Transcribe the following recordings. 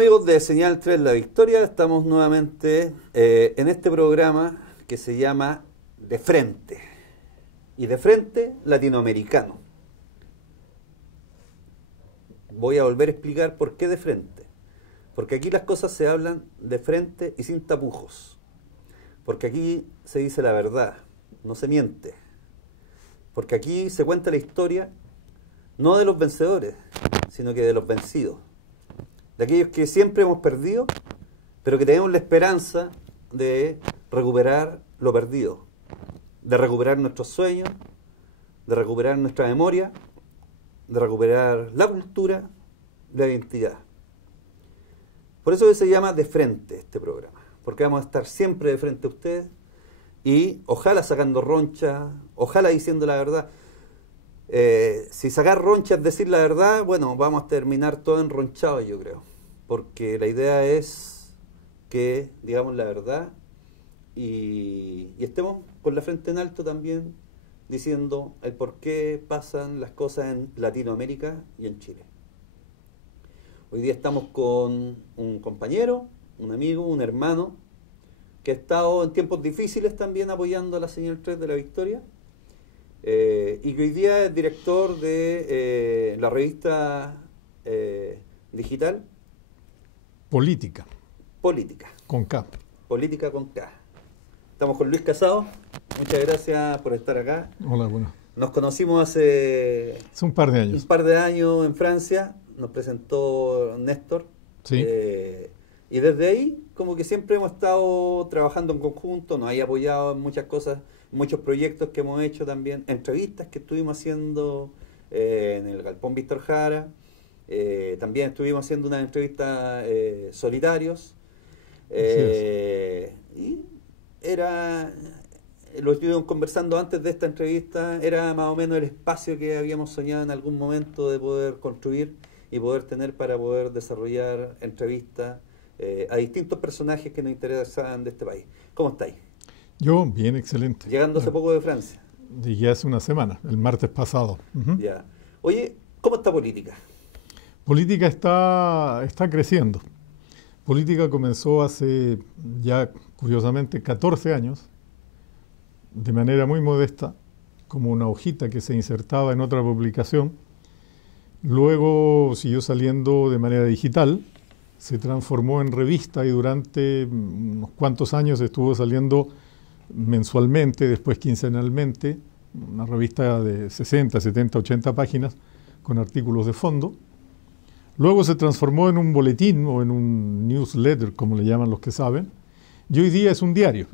amigos de Señal 3 La Victoria, estamos nuevamente en este programa que se llama De Frente, y de frente latinoamericano. Voy a volver a explicar por qué de frente, porque aquí las cosas se hablan de frente y sin tapujos, porque aquí se dice la verdad, no se miente, porque aquí se cuenta la historia no de los vencedores, sino que de los vencidos, de aquellos que siempre hemos perdido, pero que tenemos la esperanza de recuperar lo perdido, de recuperar nuestros sueños, de recuperar nuestra memoria, de recuperar la cultura, la identidad. Por eso se llama De Frente este programa, porque vamos a estar siempre de frente a ustedes y ojalá sacando roncha, ojalá diciendo la verdad. Si sacar roncha es decir la verdad, bueno, vamos a terminar todo enronchados, yo creo, porque la idea es que digamos la verdad y estemos con la frente en alto también diciendo el por qué pasan las cosas en Latinoamérica y en Chile. Hoy día estamos con un compañero, un amigo, un hermano que ha estado en tiempos difíciles también apoyando a la Señal 3 de La Victoria, y que hoy día es director de la revista digital Política. Política. Con K. Política con K. Estamos con Luis Casado. Muchas gracias por estar acá. Hola, bueno. Nos conocimos hace un par de años. Un par de años en Francia. Nos presentó Néstor. Sí. Y desde ahí, como que siempre hemos estado trabajando en conjunto, nos ha apoyado en muchas cosas, muchos proyectos que hemos hecho también, entrevistas que estuvimos haciendo en el Galpón Víctor Jara. También estuvimos haciendo unas entrevistas solitarios. Y lo estuvimos conversando antes de esta entrevista, era más o menos el espacio que habíamos soñado en algún momento de poder construir y poder tener para poder desarrollar entrevistas a distintos personajes que nos interesaban de este país. ¿Cómo estáis? Yo, bien, excelente. Llegando hace poco de Francia. Llegué hace una semana, el martes pasado. Ya. Oye, ¿cómo está Política? Política está creciendo. Política comenzó hace ya, curiosamente, 14 años, de manera muy modesta, como una hojita que se insertaba en otra publicación. Luego siguió saliendo de manera digital, se transformó en revista y durante unos cuantos años estuvo saliendo mensualmente, después quincenalmente, una revista de 60, 70, 80 páginas con artículos de fondo. Luego se transformó en un boletín o en un newsletter, como le llaman los que saben, y hoy día es un diario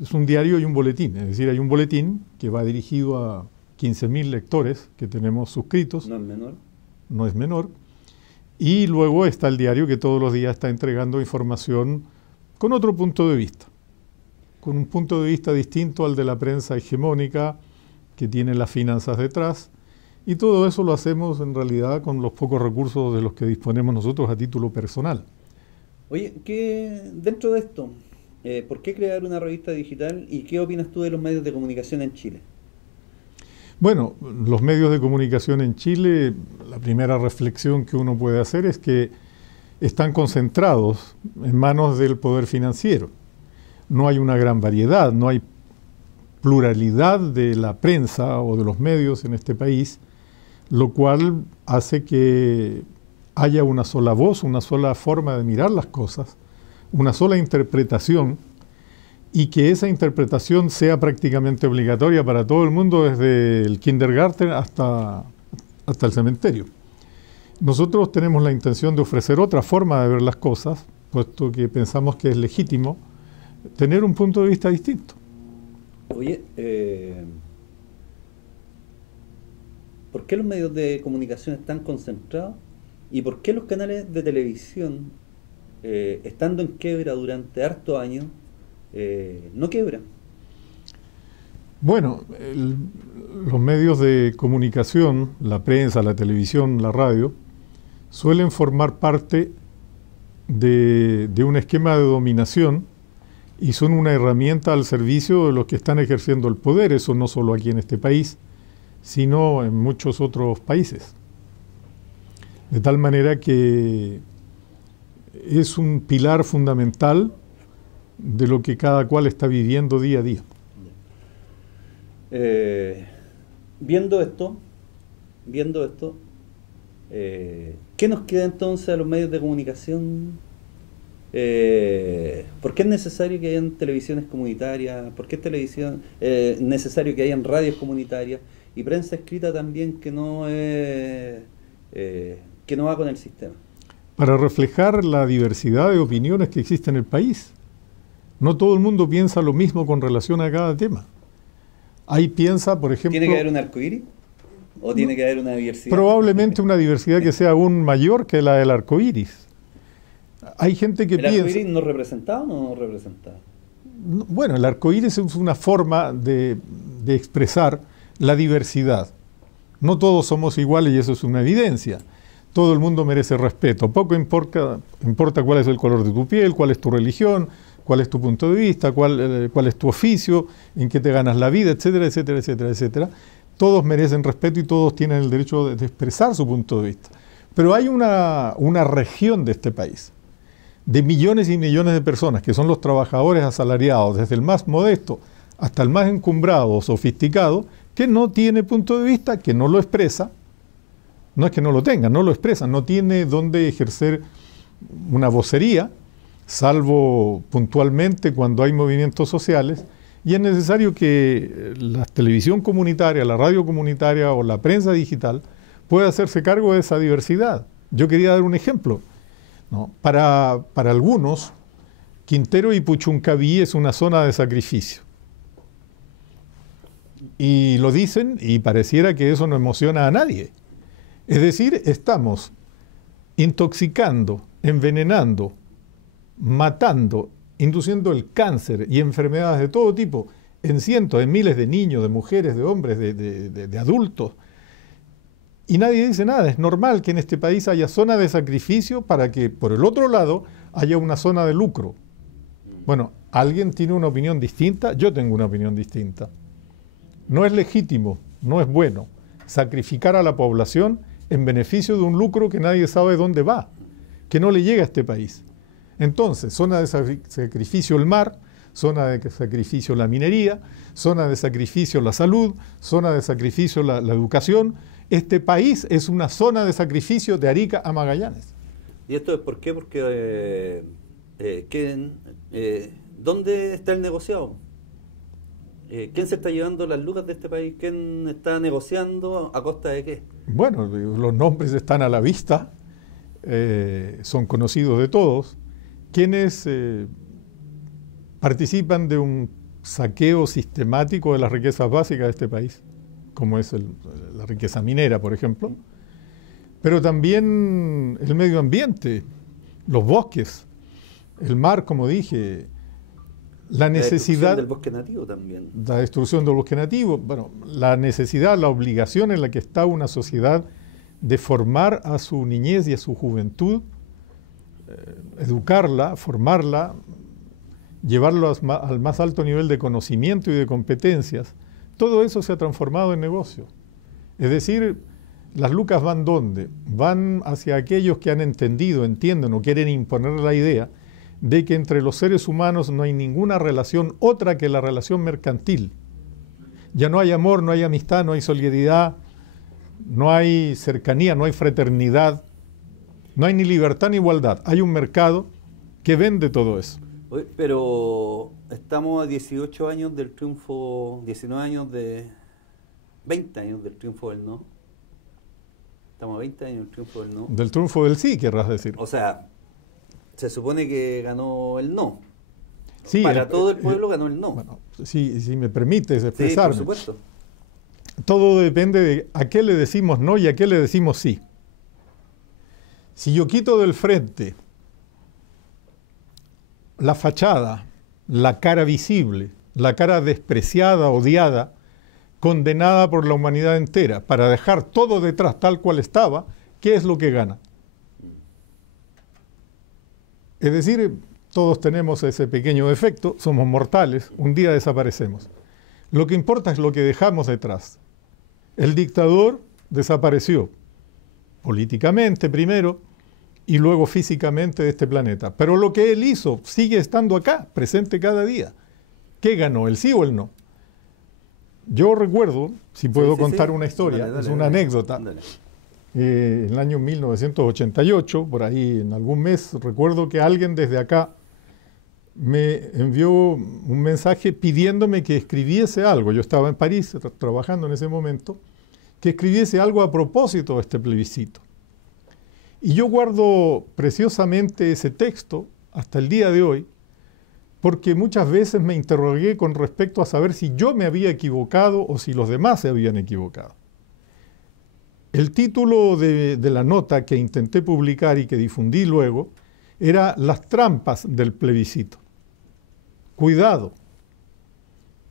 y un boletín. Es decir, hay un boletín que va dirigido a 15.000 lectores que tenemos suscritos. No es menor. No es menor. Y luego está el diario que todos los días está entregando información con otro punto de vista, con un punto de vista distinto al de la prensa hegemónica que tiene las finanzas detrás. Y todo eso lo hacemos en realidad con los pocos recursos de los que disponemos nosotros a título personal. Oye, dentro de esto, ¿por qué crear una revista digital y qué opinas tú de los medios de comunicación en Chile? Bueno, los medios de comunicación en Chile, la primera reflexión que uno puede hacer es que están concentrados en manos del poder financiero. No hay una gran variedad, no hay pluralidad de la prensa o de los medios en este país, lo cual hace que haya una sola voz, una sola forma de mirar las cosas, una sola interpretación, y que esa interpretación sea prácticamente obligatoria para todo el mundo, desde el kindergarten hasta el cementerio. Nosotros tenemos la intención de ofrecer otra forma de ver las cosas, puesto que pensamos que es legítimo tener un punto de vista distinto. Oye, ¿por qué los medios de comunicación están concentrados? ¿Y por qué los canales de televisión, estando en quiebra durante hartos años, no quiebran? Bueno, los medios de comunicación, la prensa, la televisión, la radio, suelen formar parte de un esquema de dominación y son una herramienta al servicio de los que están ejerciendo el poder, eso no solo aquí en este país, sino en muchos otros países. De tal manera que es un pilar fundamental de lo que cada cual está viviendo día a día. Viendo esto, ¿qué nos queda entonces a los medios de comunicación? ¿Por qué es necesario que hayan televisiones comunitarias? ¿Por qué es necesario que hayan radios comunitarias? Y prensa escrita también que no va con el sistema. Para reflejar la diversidad de opiniones que existe en el país. No todo el mundo piensa lo mismo con relación a cada tema. Ahí piensa, por ejemplo... ¿Tiene que haber un arcoíris? ¿O tiene que haber una diversidad? Probablemente una diversidad que sea aún mayor que la del arcoíris. Hay gente que piensa... ¿El arcoíris no representado o no representado? Bueno, el arcoíris es una forma de expresar la diversidad. No todos somos iguales y eso es una evidencia. Todo el mundo merece respeto. Poco importa cuál es el color de tu piel, cuál es tu religión, cuál es tu punto de vista, cuál es tu oficio, en qué te ganas la vida, etcétera, etcétera, etcétera, etcétera. Todos merecen respeto y todos tienen el derecho de expresar su punto de vista. Pero hay una región de este país, de millones y millones de personas, que son los trabajadores asalariados, desde el más modesto hasta el más encumbrado o sofisticado, que no tiene punto de vista, que no lo expresa. No es que no lo tenga, no lo expresa, no tiene dónde ejercer una vocería, salvo puntualmente cuando hay movimientos sociales, y es necesario que la televisión comunitaria, la radio comunitaria o la prensa digital pueda hacerse cargo de esa diversidad. Yo quería dar un ejemplo, ¿no? Para algunos, Quintero y Puchuncaví es una zona de sacrificio. Y lo dicen y pareciera que eso no emociona a nadie. Es decir, estamos intoxicando, envenenando, matando, induciendo el cáncer y enfermedades de todo tipo en cientos, en miles de niños, de mujeres, de hombres, de adultos. Y nadie dice nada. Es normal que en este país haya zona de sacrificio para que, por el otro lado, haya una zona de lucro. Bueno, ¿alguien tiene una opinión distinta? Yo tengo una opinión distinta. No es legítimo, no es bueno sacrificar a la población en beneficio de un lucro que nadie sabe dónde va, que no le llega a este país. Entonces, zona de sacrificio el mar, zona de sacrificio la minería, zona de sacrificio la salud, zona de sacrificio la educación. Este país es una zona de sacrificio de Arica a Magallanes. ¿Y esto es por qué? Porque ¿dónde está el negociado? ¿Quién se está llevando las lucas de este país? ¿Quién está negociando? ¿A costa de qué? Bueno, los nombres están a la vista, son conocidos de todos. Quienes participan de un saqueo sistemático de las riquezas básicas de este país, como es la riqueza minera, por ejemplo, pero también el medio ambiente, los bosques, el mar, como dije, la necesidad... La destrucción del bosque nativo también. La destrucción del bosque nativo, bueno, la necesidad, la obligación en la que está una sociedad de formar a su niñez y a su juventud, educarla, formarla, llevarlo al más alto nivel de conocimiento y de competencias. Todo eso se ha transformado en negocio. Es decir, las lucas van ¿dónde? Van hacia aquellos que han entendido, entienden o quieren imponer la idea de que entre los seres humanos no hay ninguna relación otra que la relación mercantil. Ya no hay amor, no hay amistad, no hay solidaridad, no hay cercanía, no hay fraternidad, no hay ni libertad ni igualdad. Hay un mercado que vende todo eso. Pero estamos a 18 años del triunfo, 20 años del triunfo del no. Estamos a 20 años del triunfo del no. Del triunfo del sí, querrás decir. O sea, se supone que ganó el no. Sí, para todo el pueblo ganó el no. Bueno, si me permites expresarme. Sí, por supuesto. Todo depende de a qué le decimos no y a qué le decimos sí. Si yo quito del frente la fachada, la cara visible, la cara despreciada, odiada, condenada por la humanidad entera, para dejar todo detrás tal cual estaba, ¿qué es lo que gana? Es decir, todos tenemos ese pequeño defecto, somos mortales, un día desaparecemos. Lo que importa es lo que dejamos detrás. El dictador desapareció, políticamente primero, y luego físicamente de este planeta. Pero lo que él hizo sigue estando acá, presente cada día. ¿Qué ganó, el sí o el no? Yo recuerdo, si puedo contar una historia, es una anécdota. En el año 1988, por ahí en algún mes, recuerdo que alguien desde acá me envió un mensaje pidiéndome que escribiese algo. Yo estaba en París trabajando en ese momento, que escribiese algo a propósito de este plebiscito. Y yo guardo preciosamente ese texto hasta el día de hoy, porque muchas veces me interrogué con respecto a saber si yo me había equivocado o si los demás se habían equivocado. El título de la nota que intenté publicar y que difundí luego era Las trampas del plebiscito. Cuidado.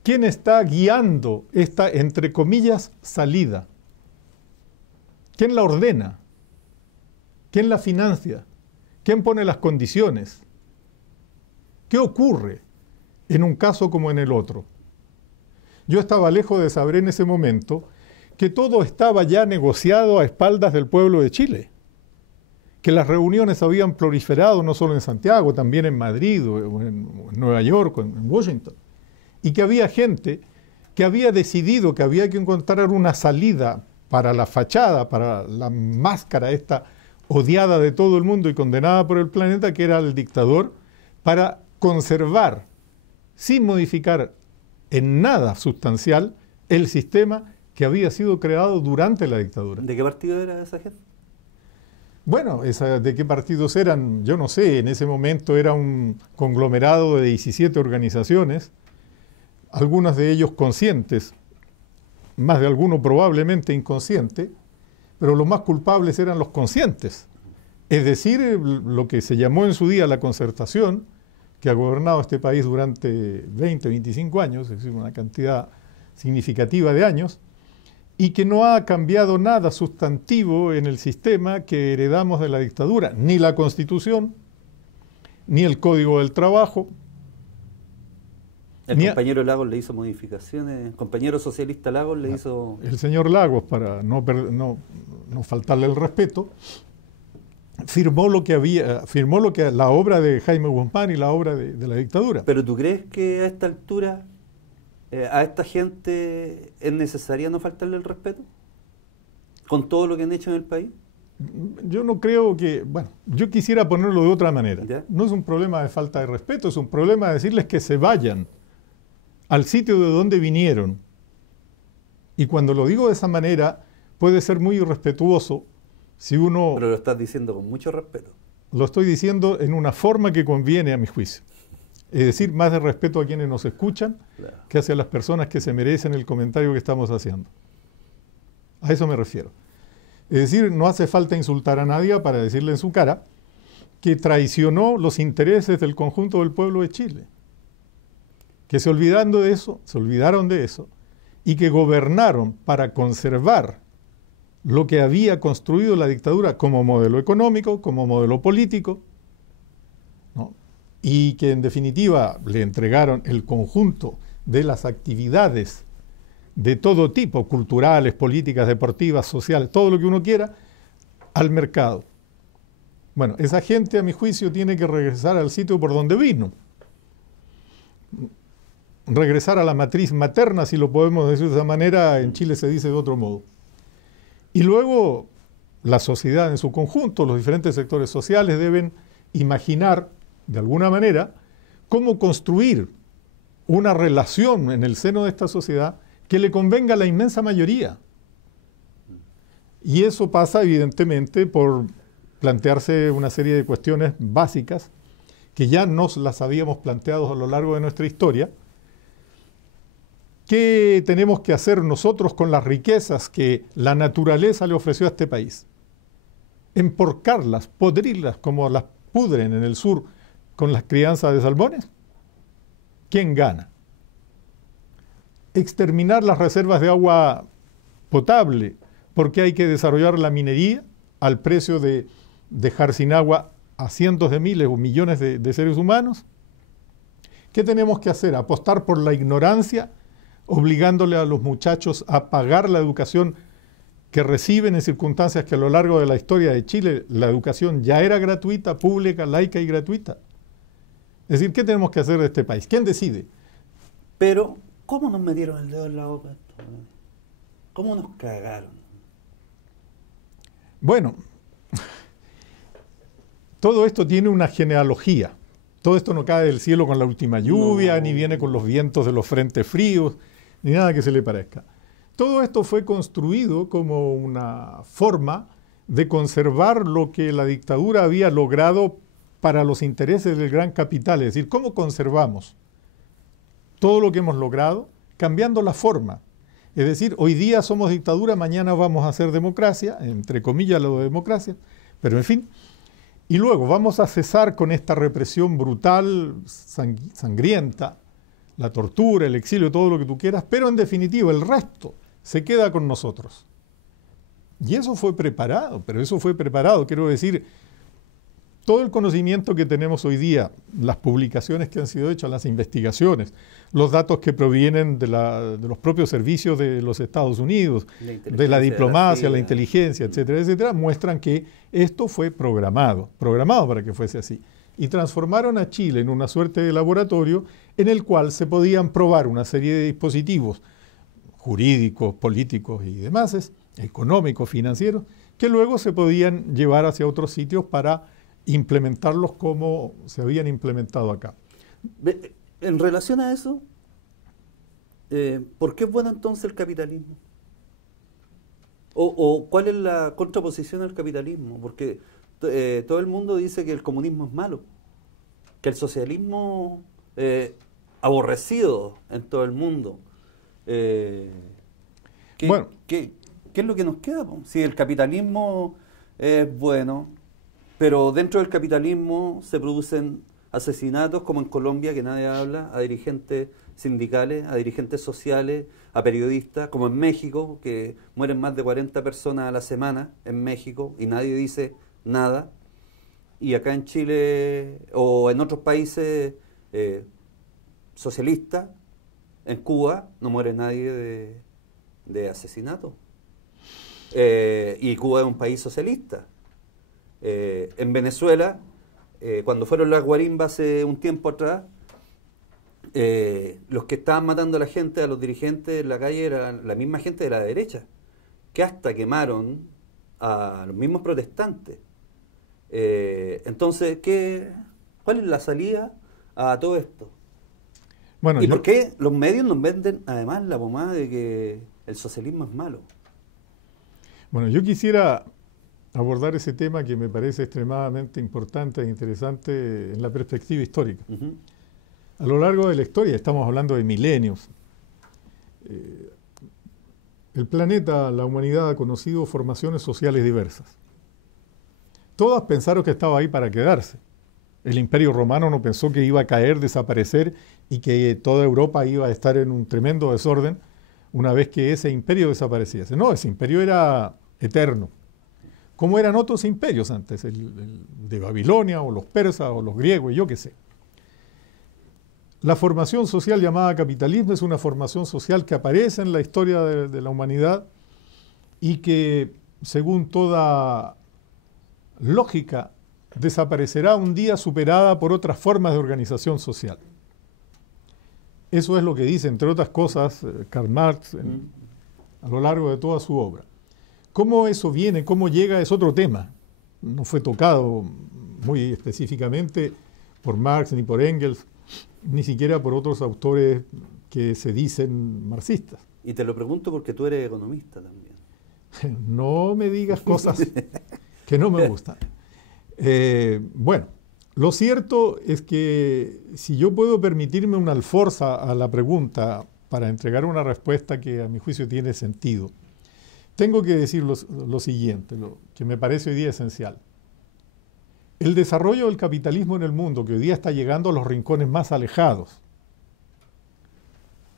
¿Quién está guiando esta, entre comillas, salida? ¿Quién la ordena? ¿Quién la financia? ¿Quién pone las condiciones? ¿Qué ocurre en un caso como en el otro? Yo estaba lejos de saber en ese momento que todo estaba ya negociado a espaldas del pueblo de Chile, que las reuniones habían proliferado no solo en Santiago, también en Madrid, o en Nueva York, o en Washington, y que había gente que había decidido que había que encontrar una salida para la fachada, para la máscara esta odiada de todo el mundo y condenada por el planeta, que era el dictador, para conservar, sin modificar en nada sustancial, el sistema que había sido creado durante la dictadura. ¿De qué partido era esa gente? Bueno, ¿de qué partidos eran? Yo no sé, en ese momento era un conglomerado de 17 organizaciones, algunas de ellos conscientes, más de alguno probablemente inconsciente, pero los más culpables eran los conscientes. Es decir, lo que se llamó en su día la concertación, que ha gobernado este país durante 20, 25 años, es decir, una cantidad significativa de años, y que no ha cambiado nada sustantivo en el sistema que heredamos de la dictadura, ni la Constitución, ni el Código del Trabajo. El compañero Lagos le hizo modificaciones, el compañero socialista Lagos le hizo... El señor Lagos, para no faltarle el respeto, firmó la obra de Jaime Guzmán y la obra de la dictadura. ¿Pero tú crees que a esta altura, a esta gente es necesaria no faltarle el respeto? ¿Con todo lo que han hecho en el país? Yo no creo que... Bueno, yo quisiera ponerlo de otra manera. ¿Ya? No es un problema de falta de respeto, es un problema de decirles que se vayan al sitio de donde vinieron. Y cuando lo digo de esa manera, puede ser muy irrespetuoso si uno... Pero lo estás diciendo con mucho respeto. Lo estoy diciendo en una forma que conviene a mi juicio. Es decir, más de respeto a quienes nos escuchan, claro, que hacia las personas que se merecen el comentario que estamos haciendo. A eso me refiero. Es decir, no hace falta insultar a nadie para decirle en su cara que traicionó los intereses del conjunto del pueblo de Chile. Que se olvidaron de eso, y que gobernaron para conservar lo que había construido la dictadura como modelo económico, como modelo político, ¿no? Y que en definitiva le entregaron el conjunto de las actividades de todo tipo, culturales, políticas, deportivas, sociales, todo lo que uno quiera, al mercado. Bueno, esa gente, a mi juicio, tiene que regresar al sitio por donde vino. Regresar a la matriz materna, si lo podemos decir de esa manera, en Chile se dice de otro modo. Y luego la sociedad en su conjunto, los diferentes sectores sociales deben imaginar, de alguna manera, cómo construir una relación en el seno de esta sociedad que le convenga a la inmensa mayoría. Y eso pasa, evidentemente, por plantearse una serie de cuestiones básicas que ya nos las habíamos planteado a lo largo de nuestra historia. ¿Qué tenemos que hacer nosotros con las riquezas que la naturaleza le ofreció a este país? ¿Emporcarlas, podrirlas como las pudren en el sur con las crianzas de salmones? ¿Quién gana? ¿Exterminar las reservas de agua potable porque hay que desarrollar la minería al precio de dejar sin agua a cientos de miles o millones de seres humanos? ¿Qué tenemos que hacer? ¿Apostar por la ignorancia, obligándole a los muchachos a pagar la educación que reciben en circunstancias que a lo largo de la historia de Chile la educación ya era gratuita, pública, laica y gratuita. Es decir, ¿qué tenemos que hacer de este país? ¿Quién decide? Pero, ¿cómo nos metieron el dedo en la boca esto? ¿Cómo nos cagaron? Bueno, todo esto tiene una genealogía. Todo esto no cae del cielo con la última lluvia, ni viene con los vientos de los frentes fríos, ni nada que se le parezca. Todo esto fue construido como una forma de conservar lo que la dictadura había logrado para los intereses del gran capital. Es decir, ¿cómo conservamos todo lo que hemos logrado cambiando la forma? Es decir, hoy día somos dictadura, mañana vamos a hacer democracia, entre comillas lo de democracia, pero en fin. Y luego vamos a cesar con esta represión brutal, sangrienta, la tortura, el exilio, todo lo que tú quieras, pero en definitiva el resto se queda con nosotros. Y eso fue preparado, pero eso fue preparado, quiero decir, todo el conocimiento que tenemos hoy día, las publicaciones que han sido hechas, las investigaciones, los datos que provienen de los propios servicios de los Estados Unidos, de la diplomacia, la inteligencia, etcétera, etcétera, muestran que esto fue programado para que fuese así. Y transformaron a Chile en una suerte de laboratorio en el cual se podían probar una serie de dispositivos jurídicos, políticos y demás, económicos, financieros, que luego se podían llevar hacia otros sitios para implementarlos como se habían implementado acá. En relación a eso, ¿por qué es bueno entonces el capitalismo? ¿O cuál es la contraposición al capitalismo? Porque todo el mundo dice que el comunismo es malo, que el socialismo aborrecido en todo el mundo. Bueno. ¿Qué es lo que nos queda? Si el capitalismo es bueno, pero dentro del capitalismo se producen asesinatos, como en Colombia, que nadie habla, a dirigentes sindicales, a dirigentes sociales, a periodistas, como en México, que mueren más de 40 personas a la semana en México y nadie dice nada. Y acá en Chile o en otros países socialistas, en Cuba, no muere nadie de asesinato. Y Cuba es un país socialista. En Venezuela, cuando fueron las guarimbas hace un tiempo atrás, los que estaban matando a la gente, a los dirigentes en la calle, eran la misma gente de la derecha, que hasta quemaron a los mismos protestantes. Entonces, ¿cuál es la salida a todo esto? Bueno, ¿Y por qué los medios nos venden además la pomada de que el socialismo es malo? Bueno, yo quisiera abordar ese tema que me parece extremadamente importante e interesante en la perspectiva histórica. A lo largo de la historia, estamos hablando de milenios, el planeta, la humanidad ha conocido formaciones sociales diversas. Todas pensaron que estaba ahí para quedarse. El Imperio Romano no pensó que iba a caer, desaparecer y que toda Europa iba a estar en un tremendo desorden una vez que ese imperio desapareciese. No, ese imperio era eterno. Como eran otros imperios antes, el de Babilonia o los persas o los griegos, yo qué sé. La formación social llamada capitalismo es una formación social que aparece en la historia de la humanidad y que, según toda lógica, desaparecerá un día superada por otras formas de organización social. Eso es lo que dice, entre otras cosas, Karl Marx a lo largo de toda su obra. ¿Cómo eso viene, cómo llega, es otro tema? No fue tocado muy específicamente por Marx ni por Engels, ni siquiera por otros autores que se dicen marxistas. Y te lo pregunto porque tú eres economista también. No me digas cosas que no me gustan. Bueno, lo cierto es que si yo puedo permitirme una alforza a la pregunta para entregar una respuesta que a mi juicio tiene sentido, tengo que decir lo siguiente, lo que me parece hoy día esencial. El desarrollo del capitalismo en el mundo, que hoy día está llegando a los rincones más alejados,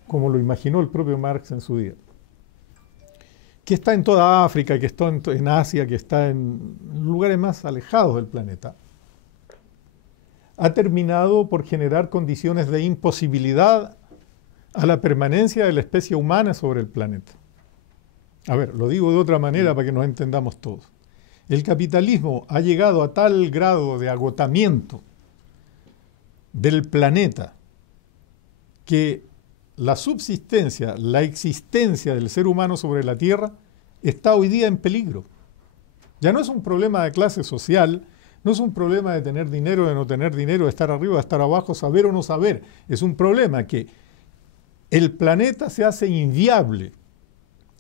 como lo imaginó el propio Marx en su día, que está en toda África, que está en Asia, que está en lugares más alejados del planeta, ha terminado por generar condiciones de imposibilidad a la permanencia de la especie humana sobre el planeta. A ver, lo digo de otra manera para que nos entendamos todos. El capitalismo ha llegado a tal grado de agotamiento del planeta que la subsistencia, la existencia del ser humano sobre la Tierra está hoy día en peligro. Ya no es un problema de clase social, no es un problema de tener dinero, de no tener dinero, de estar arriba, de estar abajo, saber o no saber. Es un problema que el planeta se hace inviable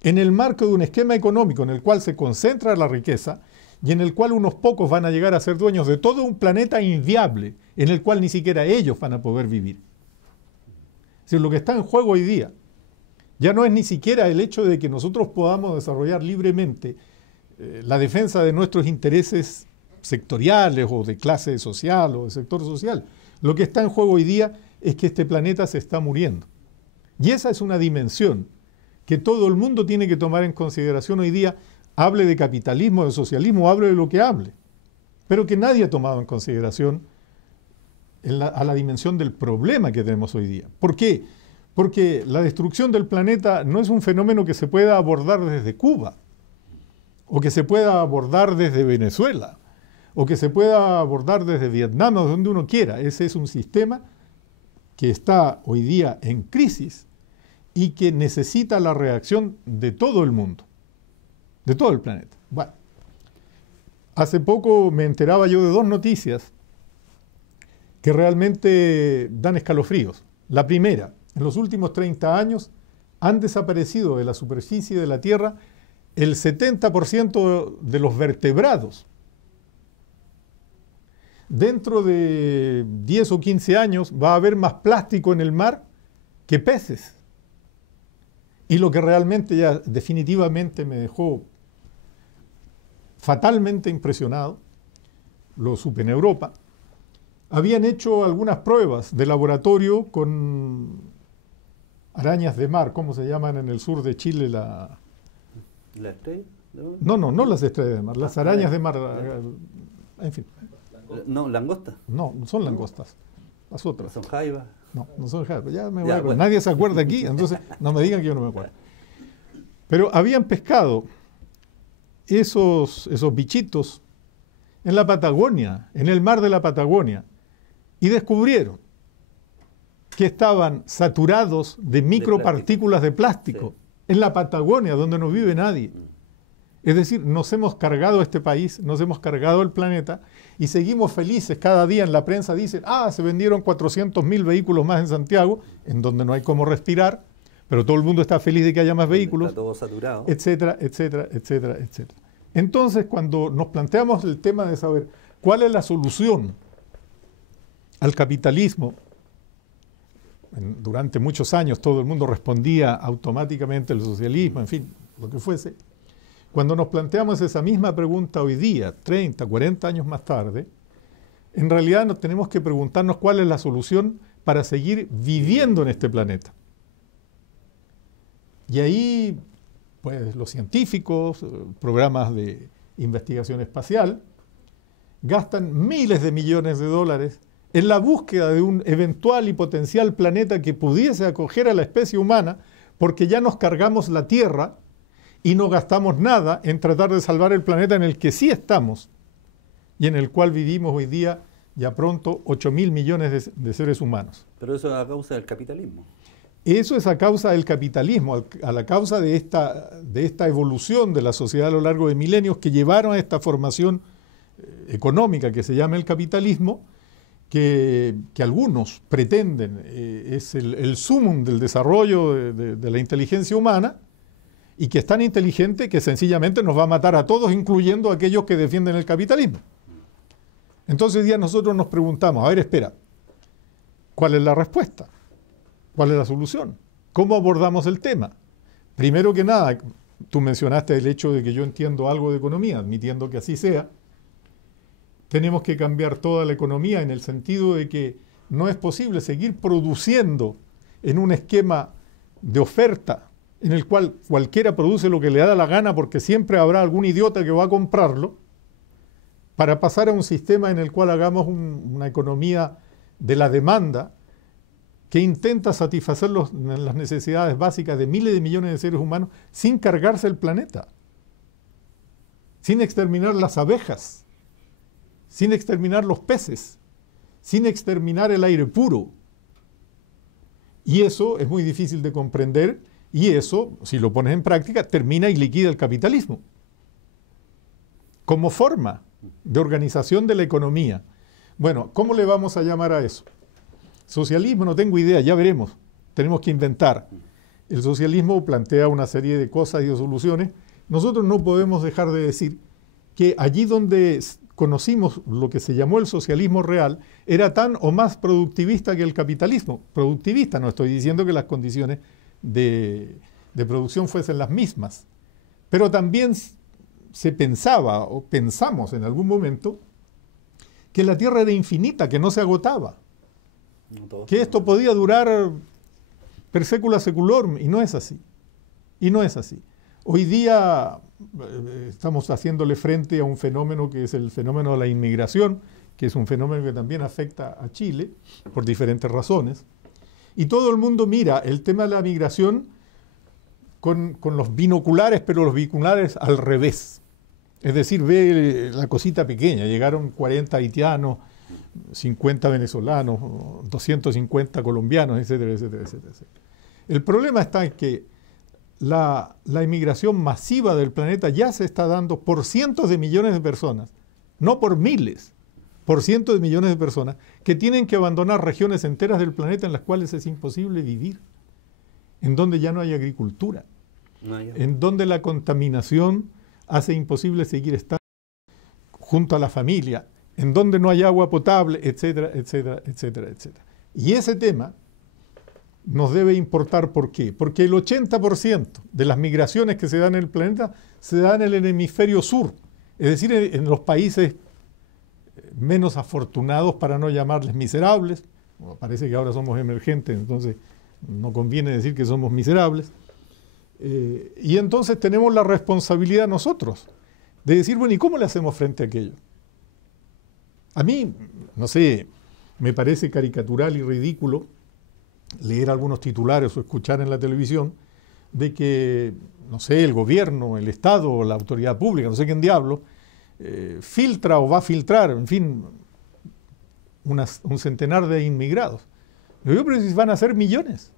en el marco de un esquema económico en el cual se concentra la riqueza y en el cual unos pocos van a llegar a ser dueños de todo un planeta inviable, en el cual ni siquiera ellos van a poder vivir. Es decir, lo que está en juego hoy día ya no es ni siquiera el hecho de que nosotros podamos desarrollar libremente la defensa de nuestros intereses sectoriales o de clase social o de sector social. Lo que está en juego hoy día es que este planeta se está muriendo. Y esa es una dimensión que todo el mundo tiene que tomar en consideración hoy día, hable de capitalismo, de socialismo, hable de lo que hable, pero que nadie ha tomado en consideración a la dimensión del problema que tenemos hoy día. ¿Por qué? Porque la destrucción del planeta no es un fenómeno que se pueda abordar desde Cuba, o que se pueda abordar desde Venezuela, o que se pueda abordar desde Vietnam o donde uno quiera. Ese es un sistema que está hoy día en crisis y que necesita la reacción de todo el mundo, de todo el planeta. Bueno, hace poco me enteraba yo de dos noticias que realmente dan escalofríos. La primera, en los últimos 30 años han desaparecido de la superficie de la Tierra el 70% de los vertebrados. Dentro de 10 o 15 años va a haber más plástico en el mar que peces. Y lo que realmente ya definitivamente me dejó fatalmente impresionado, lo supe en Europa, habían hecho algunas pruebas de laboratorio con arañas de mar, ¿cómo se llaman en el sur de Chile? ¿La estrella? No las estrellas de mar, las arañas de mar, en fin. No, langosta. No son langostas, las otras. Son jaivas. No son jaivas, ya me voy a acordar. Bueno. Nadie se acuerda aquí, entonces no me digan que yo no me acuerdo. Pero habían pescado esos bichitos en la Patagonia, en el mar de la Patagonia, y descubrieron que estaban saturados de micropartículas de plástico en la Patagonia, donde no vive nadie. Es decir, nos hemos cargado este país, nos hemos cargado el planeta y seguimos felices. Cada día en la prensa dicen, se vendieron 400.000 vehículos más en Santiago, en donde no hay cómo respirar, pero todo el mundo está feliz de que haya más vehículos, está todo saturado, etcétera, etcétera, etcétera, etcétera. Entonces, cuando nos planteamos el tema de saber cuál es la solución al capitalismo, durante muchos años todo el mundo respondía automáticamente el socialismo, en fin, lo que fuese. Cuando nos planteamos esa misma pregunta hoy día, 30, 40 años más tarde, en realidad nos tenemos que preguntarnos cuál es la solución para seguir viviendo en este planeta. Y ahí, pues los científicos, programas de investigación espacial, gastan miles de millones de dólares en la búsqueda de un eventual y potencial planeta que pudiese acoger a la especie humana, porque ya nos cargamos la Tierra y no gastamos nada en tratar de salvar el planeta en el que sí estamos y en el cual vivimos hoy día ya pronto 8.000 millones de seres humanos. Pero eso es a causa del capitalismo. Eso es a causa del capitalismo, a la causa de esta evolución de la sociedad a lo largo de milenios que llevaron a esta formación económica que se llama el capitalismo, que algunos pretenden es el sumum del desarrollo de la inteligencia humana, y que es tan inteligente que sencillamente nos va a matar a todos, incluyendo a aquellos que defienden el capitalismo. Entonces hoy día nosotros nos preguntamos, a ver, espera, ¿cuál es la respuesta? ¿Cuál es la solución? ¿Cómo abordamos el tema? Primero que nada, tú mencionaste el hecho de que yo entiendo algo de economía, admitiendo que así sea. Tenemos que cambiar toda la economía en el sentido de que no es posible seguir produciendo en un esquema de oferta en el cual cualquiera produce lo que le da la gana porque siempre habrá algún idiota que va a comprarlo, para pasar a un sistema en el cual hagamos una economía de la demanda, que intenta satisfacer las necesidades básicas de miles de millones de seres humanos sin cargarse el planeta, sin exterminar las abejas, sin exterminar los peces, sin exterminar el aire puro. Y eso es muy difícil de comprender, y eso, si lo pones en práctica, termina y liquida el capitalismo como forma de organización de la economía. Bueno, ¿cómo le vamos a llamar a eso? Socialismo, no tengo idea, ya veremos. Tenemos que inventar. El socialismo plantea una serie de cosas y de soluciones. Nosotros no podemos dejar de decir que allí donde conocimos lo que se llamó el socialismo real, era tan o más productivista que el capitalismo. Productivista, no estoy diciendo que las condiciones de producción fuesen las mismas, pero también se pensaba o pensamos en algún momento que la Tierra era infinita, que no se agotaba, que esto podía durar per secula seculorum, y no es así. Y no es así. Hoy día estamos haciéndole frente a un fenómeno que es el fenómeno de la inmigración, que es un fenómeno que también afecta a Chile por diferentes razones. Y todo el mundo mira el tema de la migración con los binoculares, pero los binoculares al revés. Es decir, ve la cosita pequeña. Llegaron 40 haitianos, 50 venezolanos, 250 colombianos, etcétera, etcétera, etcétera. El problema está en que la inmigración masiva del planeta ya se está dando por cientos de millones de personas, no por miles, por cientos de millones de personas que tienen que abandonar regiones enteras del planeta en las cuales es imposible vivir, en donde ya no hay agricultura, en donde la contaminación hace imposible seguir estando junto a la familia, en donde no hay agua potable, etcétera, etcétera, etcétera, etcétera. Y ese tema nos debe importar. ¿Por qué? Porque el 80% de las migraciones que se dan en el planeta se dan en el hemisferio sur, es decir, en los países menos afortunados, para no llamarles miserables. Parece que ahora somos emergentes, entonces no conviene decir que somos miserables. Y entonces tenemos la responsabilidad nosotros de decir, bueno, ¿y cómo le hacemos frente a aquello? A mí, no sé, me parece caricatural y ridículo leer algunos titulares o escuchar en la televisión de que, no sé, el gobierno, el Estado, la autoridad pública, no sé quién diablo, filtra o va a filtrar, en fin, un centenar de inmigrados. Pero si van a ser millones.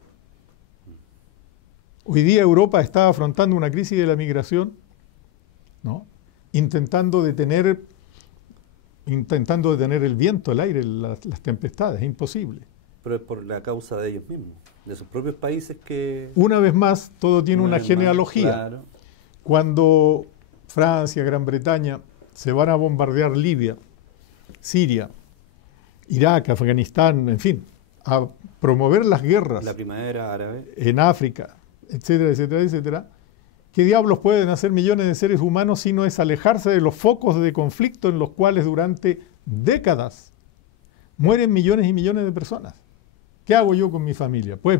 Hoy día Europa está afrontando una crisis de la migración, ¿no? Intentando detener el viento, el aire, las tempestades. Es imposible. Pero es por la causa de ellos mismos, de sus propios países que... Una vez más, todo tiene una genealogía. Claro. Cuando Francia, Gran Bretaña se van a bombardear Libia, Siria, Irak, Afganistán, en fin, a promover las guerras, la primavera árabe, en África, etcétera, etcétera, etcétera, ¿qué diablos pueden hacer millones de seres humanos si no es alejarse de los focos de conflicto en los cuales durante décadas mueren millones y millones de personas? ¿Qué hago yo con mi familia? Pues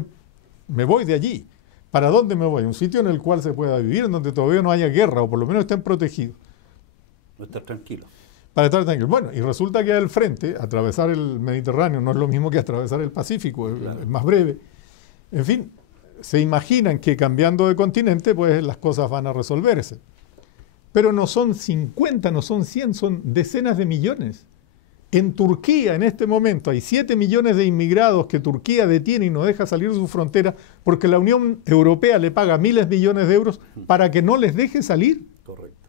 me voy de allí. ¿Para dónde me voy? Un sitio en el cual se pueda vivir, en donde todavía no haya guerra, o por lo menos estén protegidos. No estar tranquilo. Para estar tranquilo. Bueno, y resulta que al frente, atravesar el Mediterráneo no es lo mismo que atravesar el Pacífico, claro, es más breve. En fin, se imaginan que cambiando de continente, pues las cosas van a resolverse. Pero no son 50, no son 100, son decenas de millones. En Turquía, en este momento, hay 7 millones de inmigrados que Turquía detiene y no deja salir de su frontera porque la Unión Europea le paga miles de millones de euros para que no les deje salir. Correcto.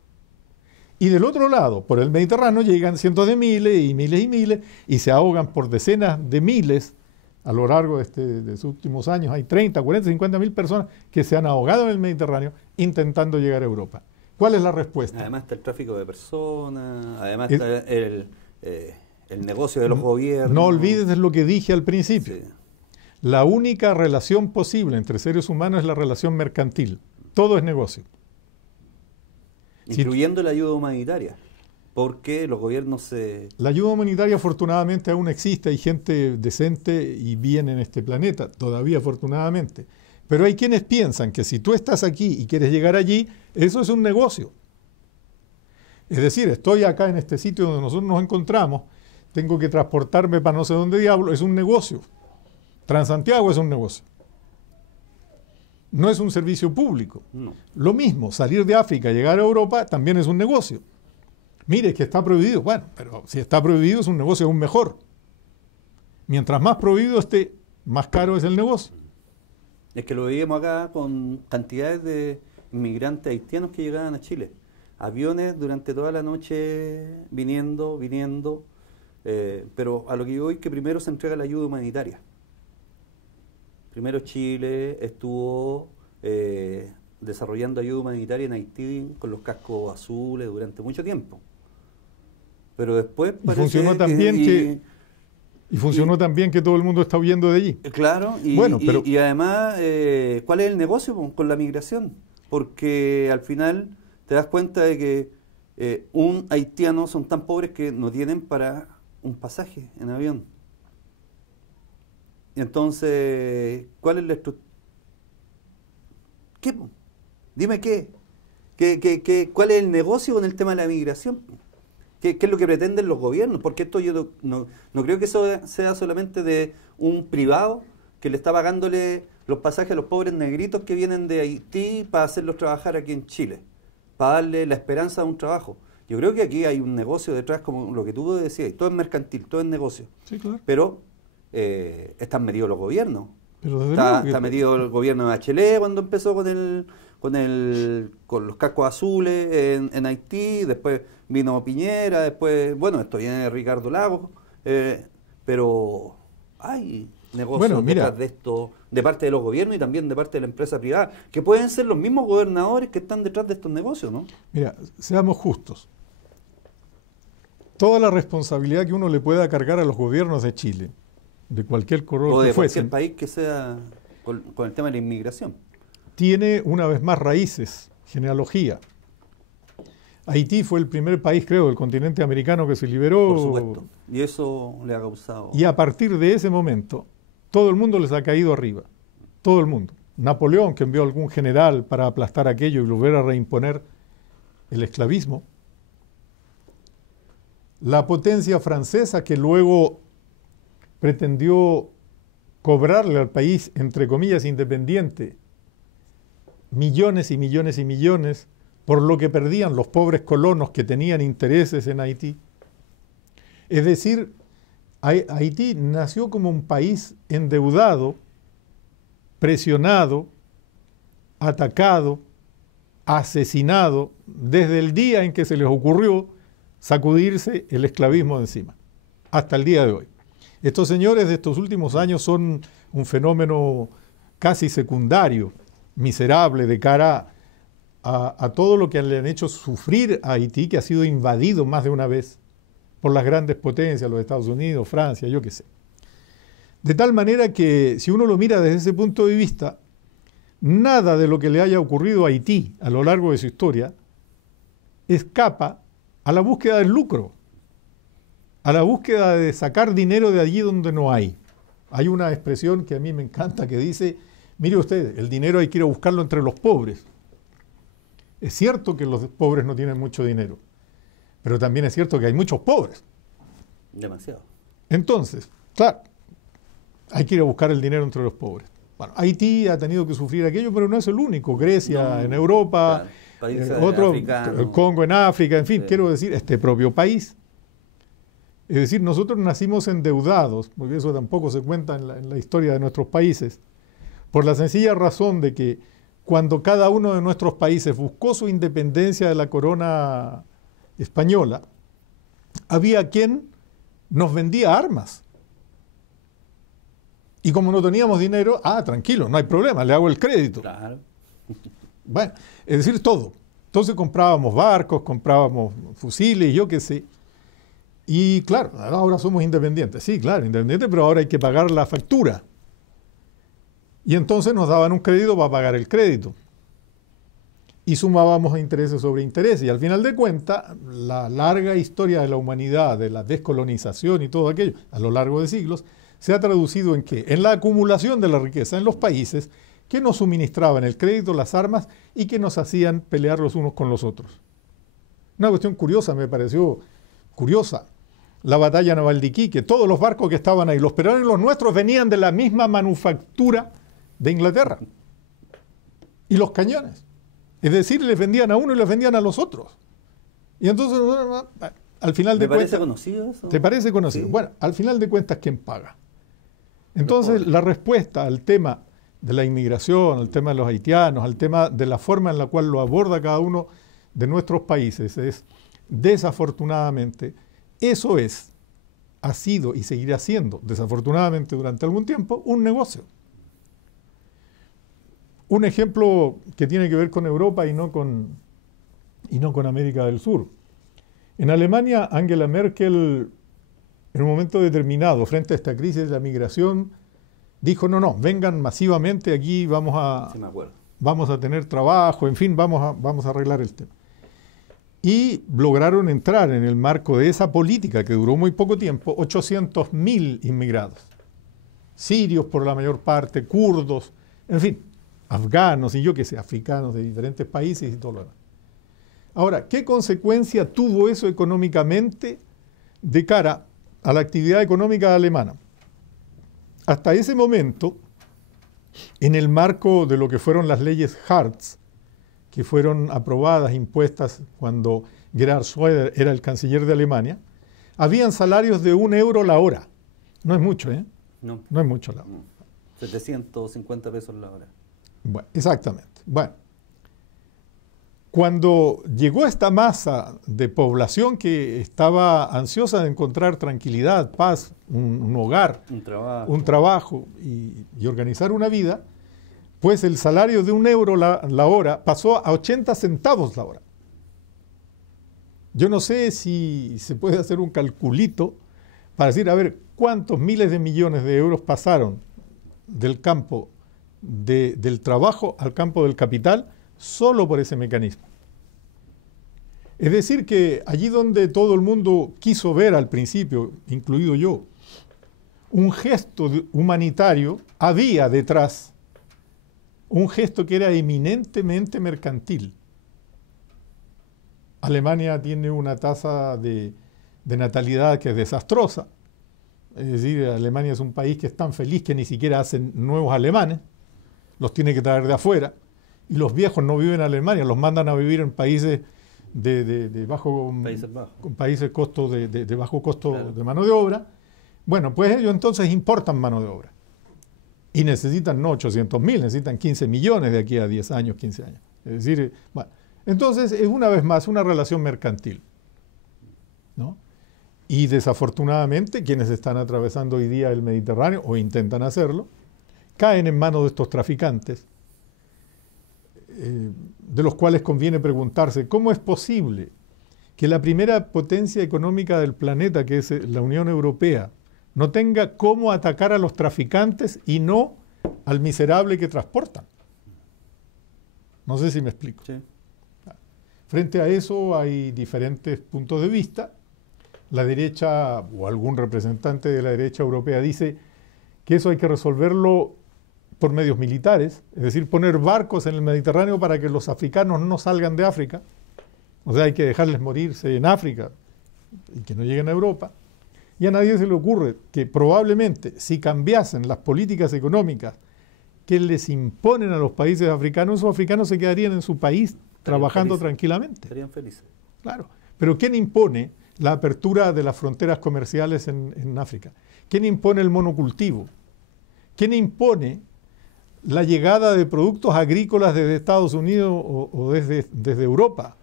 Y del otro lado, por el Mediterráneo, llegan cientos de miles y miles y miles y se ahogan por decenas de miles. A lo largo de sus últimos años hay 30, 40, 50 mil personas que se han ahogado en el Mediterráneo intentando llegar a Europa. ¿Cuál es la respuesta? Además está el tráfico de personas, además está el negocio de los gobiernos. No olvides lo que dije al principio. Sí. La única relación posible entre seres humanos es la relación mercantil. Todo es negocio. Incluyendo la ayuda humanitaria. Porque los gobiernos se... La ayuda humanitaria afortunadamente aún existe, hay gente decente y bien en este planeta, todavía afortunadamente. Pero hay quienes piensan que si tú estás aquí y quieres llegar allí, eso es un negocio. Es decir, estoy acá en este sitio donde nosotros nos encontramos, tengo que transportarme para no sé dónde diablo, es un negocio. Transantiago es un negocio. No es un servicio público. No. Lo mismo, salir de África, llegar a Europa, también es un negocio. Mire, que está prohibido. Bueno, pero si está prohibido es un negocio aún mejor. Mientras más prohibido esté, más caro es el negocio. Es que lo veíamos acá con cantidades de inmigrantes haitianos que llegaban a Chile. Aviones durante toda la noche viniendo, pero a lo que yo voy es que primero se entrega la ayuda humanitaria. Primero Chile estuvo desarrollando ayuda humanitaria en Haití con los cascos azules durante mucho tiempo. Pero después parece funcionó también y funcionó también que todo el mundo está huyendo de allí. Claro, bueno, pero, y además, ¿cuál es el negocio con la migración? Porque al final te das cuenta de que un haitiano son tan pobres que no tienen para un pasaje en avión. Y entonces, ¿cuál es la estructura? ¿Qué? Dime qué. ¿Cuál es el negocio con el tema de la migración? ¿Qué es lo que pretenden los gobiernos? Porque esto yo no creo que eso sea solamente de un privado que le está pagándole los pasajes a los pobres negritos que vienen de Haití para hacerlos trabajar aquí en Chile, para darle la esperanza de un trabajo. Yo creo que aquí hay un negocio detrás, como lo que tú decías, todo es mercantil, todo es negocio. Sí, claro. Pero están metidos los gobiernos. Pero Está metido el gobierno de Bachelet cuando empezó con los cascos azules en Haití, después vino Piñera, después, bueno, esto viene de Ricardo Lagos, pero hay negocios detrás de esto, de parte de los gobiernos y también de parte de la empresa privada, que pueden ser los mismos gobernadores que están detrás de estos negocios, ¿no? Mira, seamos justos. Toda la responsabilidad que uno le pueda cargar a los gobiernos de Chile, de cualquier color o de que fuesen, cualquier país que sea con el tema de la inmigración, tiene una vez más raíces, genealogía. Haití fue el primer país, creo, del continente americano que se liberó. por supuesto, y eso le ha causado... Y a partir de ese momento, todo el mundo les ha caído arriba. Todo el mundo. Napoleón, que envió a algún general para aplastar aquello y volver a reimponer el esclavismo. La potencia francesa, que luego pretendió cobrarle al país, entre comillas, independiente, millones y millones y millones, por lo que perdían los pobres colonos que tenían intereses en Haití. Es decir, Haití nació como un país endeudado, presionado, atacado, asesinado, desde el día en que se les ocurrió sacudirse el esclavismo de encima, hasta el día de hoy. Estos señores de estos últimos años son un fenómeno casi secundario, miserable de cara a todo lo que le han hecho sufrir a Haití, que ha sido invadido más de una vez por las grandes potencias, los Estados Unidos, Francia, yo qué sé. De tal manera que si uno lo mira desde ese punto de vista, nada de lo que le haya ocurrido a Haití a lo largo de su historia escapa a la búsqueda del lucro, a la búsqueda de sacar dinero de allí donde no hay. Hay una expresión que a mí me encanta que dice, mire usted, el dinero hay que ir a buscarlo entre los pobres. Es cierto que los pobres no tienen mucho dinero, pero también es cierto que hay muchos pobres. Demasiado. Entonces, claro, hay que ir a buscar el dinero entre los pobres. Bueno, Haití ha tenido que sufrir aquello, pero no es el único. Grecia en Europa, claro, otro, el Congo en África, en fin, quiero decir, este propio país. Es decir, nosotros nacimos endeudados, porque eso tampoco se cuenta en la historia de nuestros países, por la sencilla razón de que cuando cada uno de nuestros países buscó su independencia de la corona española, había quien nos vendía armas. Y como no teníamos dinero, tranquilo, no hay problema, le hago el crédito. Claro. Bueno, es decir, todo. Entonces comprábamos barcos, comprábamos fusiles, yo qué sé. Y claro, ahora somos independientes. Sí, claro, independientes, pero ahora hay que pagar la factura. Y entonces nos daban un crédito para pagar el crédito. Y sumábamos intereses sobre intereses. Y al final de cuentas, la larga historia de la humanidad, de la descolonización y todo aquello, a lo largo de siglos, se ha traducido en ¿qué? En la acumulación de la riqueza en los países que nos suministraban el crédito, las armas y que nos hacían pelear los unos con los otros. Una cuestión curiosa, me pareció curiosa. la batalla naval de Iquique, todos los barcos que estaban ahí, los peruanos y los nuestros venían de la misma manufactura de Inglaterra. Y los cañones. Es decir, les vendían a uno y les vendían a los otros. Y entonces, al final de cuentas... ¿Te parece conocido eso? ¿Te parece conocido? Sí. Bueno, al final de cuentas, ¿quién paga? Entonces, la respuesta al tema de la inmigración, al tema de los haitianos, al tema de la forma en la cual lo aborda cada uno de nuestros países es, desafortunadamente, eso es, ha sido y seguirá siendo, desafortunadamente durante algún tiempo, un negocio. Un ejemplo que tiene que ver con Europa y no con América del Sur. En Alemania, Angela Merkel, en un momento determinado, frente a esta crisis de la migración, dijo, no, vengan masivamente, aquí vamos a tener trabajo, en fin, vamos a arreglar el tema. Y lograron entrar en el marco de esa política, que duró muy poco tiempo, 800.000 inmigrados. Sirios por la mayor parte, kurdos, en fin, afganos y yo qué sé, africanos de diferentes países y todo lo demás. Ahora, ¿qué consecuencia tuvo eso económicamente de cara a la actividad económica alemana? Hasta ese momento, en el marco de lo que fueron las leyes Hartz, que fueron aprobadas, impuestas cuando Gerhard Schröder era el canciller de Alemania, habían salarios de 1 euro la hora. No es mucho, ¿eh? No es mucho la hora. 750 pesos la hora. Bueno, exactamente. Bueno, cuando llegó esta masa de población que estaba ansiosa de encontrar tranquilidad, paz, un hogar, un trabajo y organizar una vida, pues el salario de 1 euro la hora pasó a 80 centavos la hora. Yo no sé si se puede hacer un calculito para decir, a ver, cuántos miles de millones de euros pasaron del campo del trabajo al campo del capital solo por ese mecanismo. Es decir, que allí donde todo el mundo quiso ver al principio, incluido yo, un gesto humanitario, había detrás un gesto que era eminentemente mercantil. Alemania tiene una tasa de natalidad que es desastrosa. Es decir, Alemania es un país que es tan feliz que ni siquiera hacen nuevos alemanes, los tiene que traer de afuera, y los viejos no viven en Alemania, los mandan a vivir en países de bajo costo de bajo costo claro. De mano de obra. Bueno, pues ellos entonces importan mano de obra. Y necesitan no 800.000, necesitan 15 millones de aquí a 10 años, 15 años. Es decir, bueno, entonces es una vez más una relación mercantil, ¿no? Y desafortunadamente quienes están atravesando hoy día el Mediterráneo, o intentan hacerlo, caen en manos de estos traficantes, de los cuales conviene preguntarse, ¿cómo es posible que la primera potencia económica del planeta, que es la Unión Europea, no tenga cómo atacar a los traficantes y no al miserable que transportan? No sé si me explico. Sí. Frente a eso hay diferentes puntos de vista. La derecha, o algún representante de la derecha europea, dice que eso hay que resolverlo por medios militares, es decir, poner barcos en el Mediterráneo para que los africanos no salgan de África. O sea, hay que dejarles morirse en África y que no lleguen a Europa. Y a nadie se le ocurre que probablemente si cambiasen las políticas económicas que les imponen a los países africanos, esos africanos se quedarían en su país trabajando tranquilamente. Serían felices. Claro. Pero ¿quién impone la apertura de las fronteras comerciales en África? ¿Quién impone el monocultivo? ¿Quién impone la llegada de productos agrícolas desde Estados Unidos o desde Europa?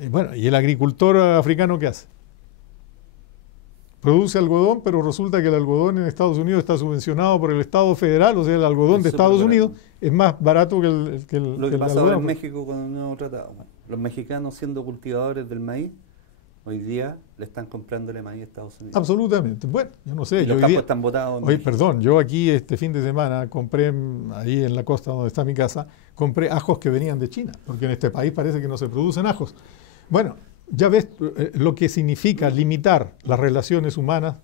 Y bueno, ¿y el agricultor africano qué hace? Produce algodón, pero resulta que el algodón en Estados Unidos está subvencionado por el Estado federal, o sea, el algodón de Estados Unidos es más barato que el Lo que pasa ahora en algodón. México con el nuevo tratado. Los mexicanos, siendo cultivadores del maíz, hoy día le están comprándole maíz a Estados Unidos. Absolutamente. Bueno, yo no sé. Y los campos están botados. Oye, perdón, yo aquí este fin de semana compré, ahí en la costa donde está mi casa, compré ajos que venían de China, porque en este país parece que no se producen ajos. Bueno, ya ves lo que significa limitar las relaciones humanas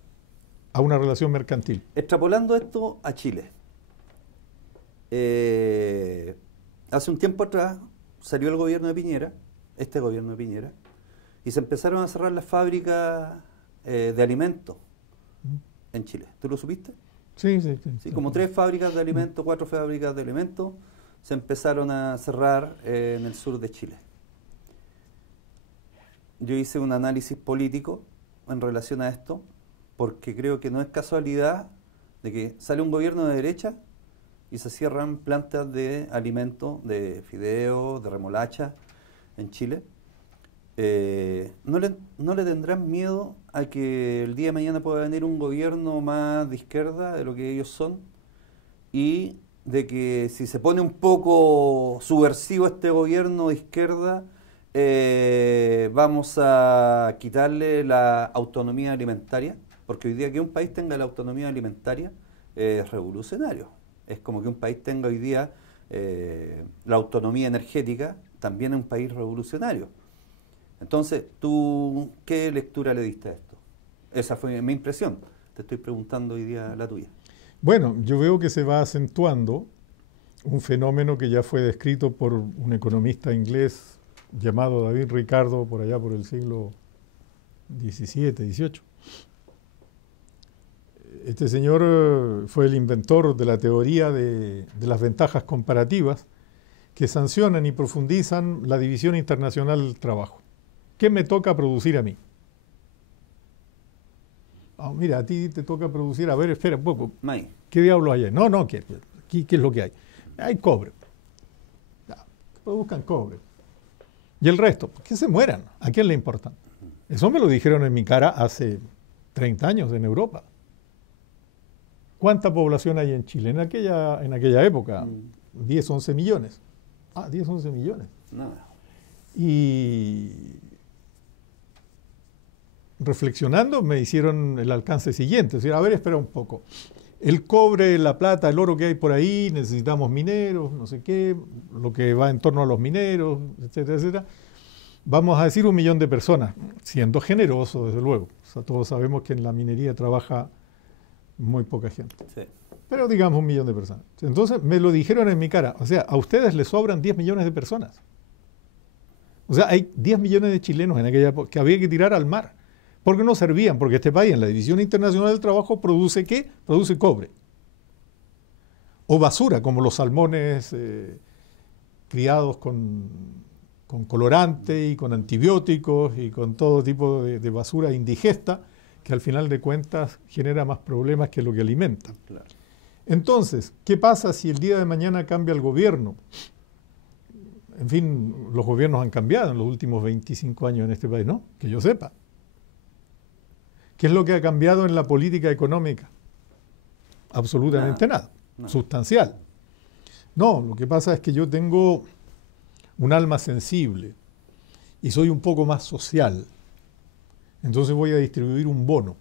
a una relación mercantil. Extrapolando esto a Chile. Hace un tiempo atrás salió el gobierno de Piñera, este gobierno de Piñera, y se empezaron a cerrar las fábricas de alimentos en Chile. ¿Tú lo supiste? Sí, sí, sí. Sí, como 3 fábricas de alimentos, 4 fábricas de alimentos se empezaron a cerrar en el sur de Chile. Yo hice un análisis político en relación a esto, porque creo que no es casualidad de que sale un gobierno de derecha y se cierran plantas de alimentos, de fideos, de remolacha en Chile. ¿No le tendrán miedo a que el día de mañana pueda venir un gobierno más de izquierda de lo que ellos son? Y de que si se pone un poco subversivo este gobierno de izquierda, vamos a quitarle la autonomía alimentaria, porque hoy día que un país tenga la autonomía alimentaria es revolucionario. Es como que un país tenga hoy día la autonomía energética, también es un país revolucionario. Entonces, ¿tú qué lectura le diste a esto? Esa fue mi impresión. Te estoy preguntando hoy día la tuya. Bueno, yo veo que se va acentuando un fenómeno que ya fue descrito por un economista inglés llamado David Ricardo por allá por el siglo XVII, XVIII. Este señor fue el inventor de la teoría de las ventajas comparativas que sancionan y profundizan la división internacional del trabajo. ¿Qué me toca producir a mí? Oh, mira, a ti te toca producir, a ver, espera un poco. Maíz. ¿Qué diablos hay ahí? No, ¿qué es lo que hay? Hay cobre. Produzcan cobre. ¿Y el resto? Que se mueran. ¿A quién le importa? Eso me lo dijeron en mi cara hace 30 años en Europa. ¿Cuánta población hay en Chile? En aquella época, 10, 11 millones. 10, 11 millones. Nada. Y reflexionando me hicieron el alcance siguiente. Es decir, a ver, espera un poco. El cobre, la plata, el oro que hay por ahí, necesitamos mineros, no sé qué, lo que va en torno a los mineros, etcétera, etcétera. Vamos a decir 1 millón de personas, siendo generoso, desde luego. O sea, todos sabemos que en la minería trabaja muy poca gente. Sí. Pero digamos 1 millón de personas. Entonces me lo dijeron en mi cara. O sea, a ustedes les sobran 10 millones de personas. O sea, hay 10 millones de chilenos en aquella época que había que tirar al mar. Porque no servían, porque este país en la División Internacional del Trabajo produce ¿qué? Produce cobre. O basura, como los salmones criados con colorante y con antibióticos y con todo tipo de basura indigesta, que al final de cuentas genera más problemas que lo que alimenta. Claro. Entonces, ¿qué pasa si el día de mañana cambia el gobierno? En fin, los gobiernos han cambiado en los últimos 25 años en este país, ¿no? Que yo sepa. ¿Qué es lo que ha cambiado en la política económica? Absolutamente nada. Sustancial. No, lo que pasa es que yo tengo un alma sensible y soy un poco más social. Entonces voy a distribuir un bono.